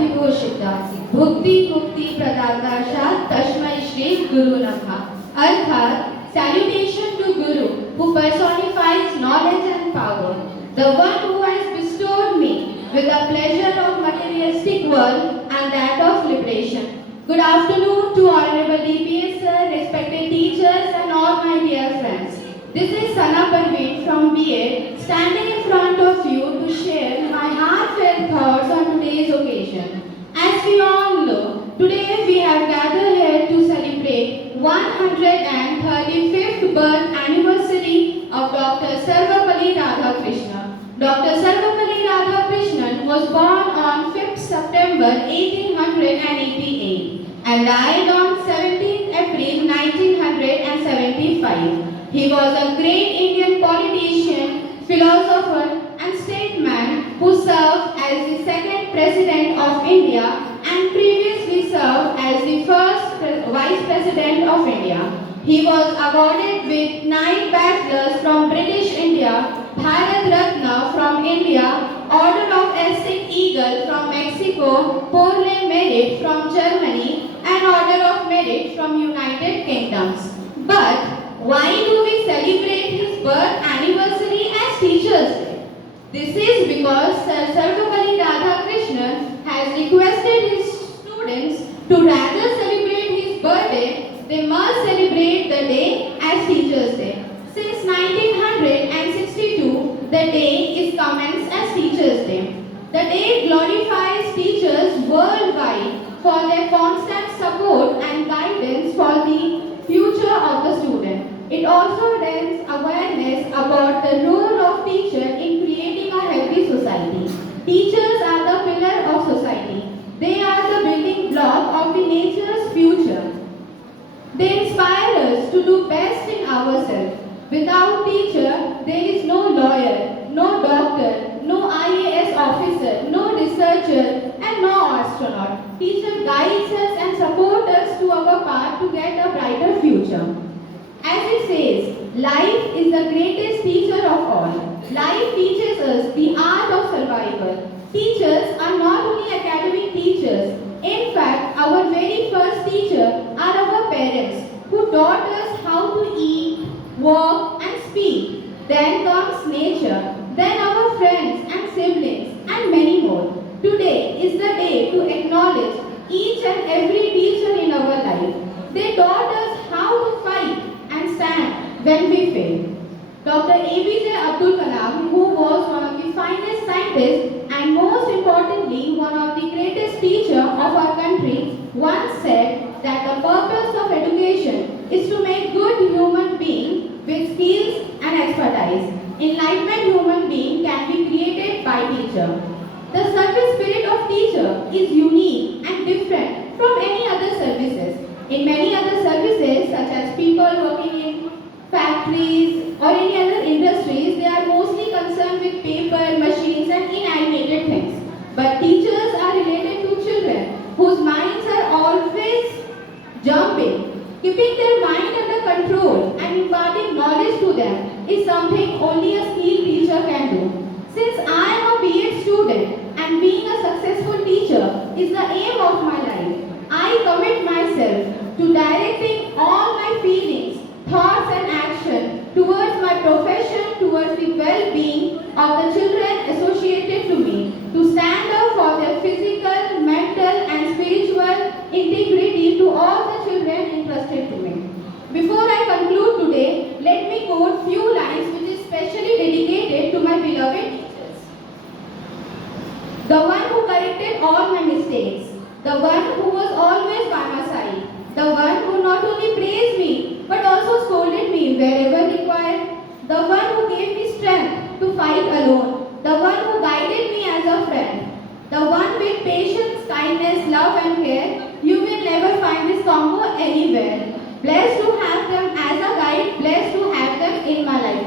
अभिघोषिता भुक्ति मुक्ति प्रदाता तस्मै श्री गुरु नमः अर्थात salutation to Guru who personifies knowledge and power, the one who has bestowed me with the pleasure of materialistic world and that of liberation. Good afternoon to Honorable DPS sir, respected teachers and all my dear friends. This is Sana Parveen from BA standing in front of you to share my heartfelt thoughts on today's occasion. As we all know, today we have gathered here to celebrate 135th birth anniversary of Dr. Sarvepalli Radhakrishnan. Dr. Sarvepalli Radhakrishnan was born on 5th September 1888 and died on 17th April 1975. He was a great Indian politician, philosopher and statesman who served as the second President of India and previously served as the first Vice President of India. He was awarded with 9 bachelors from British India, Bharat Ratna from India, Order of Aztec Eagle from Mexico, Porle Merit from Germany and Order of Merit from United Kingdoms. But why do we celebrate his birth anniversary as Teachers Day? This is because Sir Sarvepalli Radhakrishnan has requested his students to rather celebrate his birthday, they must celebrate the day as Teachers Day. Since 1962, the day is commenced as Teachers Day. The day glorifies teachers worldwide for their constant support and guidance for the future of the student. It also raised awareness about the role of teacher in creating a healthy society. Teachers are the pillar of society. They are the building block of the nature's future. They inspire us to do best in ourselves. Without teacher, there is no lawyer, no doctor, no IAS officer, no researcher, and no astronaut. Teacher guides us and supports us to our path to get a brighter future. As it says, life is the greatest teacher of all. Life teaches us the art of survival. Teachers are not only academic teachers. In fact, our very first teacher are our parents who taught us how to eat, walk and speak. Then comes nature, then our friends and siblings and many more. Today is the day to acknowledge each and every teacher in our life. They taught us how to fight and stand when we fail. Dr. APJ Abdul Kalam, who was one of the finest scientists and most importantly one of the greatest teachers of our country, once said that the purpose of education is to make good human beings with skills and expertise. Enlightenment human being can be created by teacher. The service spirit of teacher is unique and different from any other services. In many other services, such as people working in factories or any other industries, they are mostly concerned with paper, machines and inanimated things. But teachers are related to children whose minds are always jumping. Keeping their mind under control and imparting knowledge to them is something only a skilled teacher can do. Since I am a B.Ed student and being a successful teacher is the aim of my life, I commit myself to directing all my feelings, thoughts and action towards my profession, towards the well-being of the children associated to me, to stand up for their physical, mental and spiritual integrity to all the children entrusted to me. Before I conclude today, let me quote few lines which is specially dedicated to my beloved teachers. The one who corrected all my mistakes, the one who was always by my side, the one who not only praised me but also scolded me wherever required, the one who gave me strength to fight alone, the one who guided me as a friend, the one with patience, kindness, love and care. You will never find this combo anywhere. Blessed to have them as a guide, blessed to have them in my life.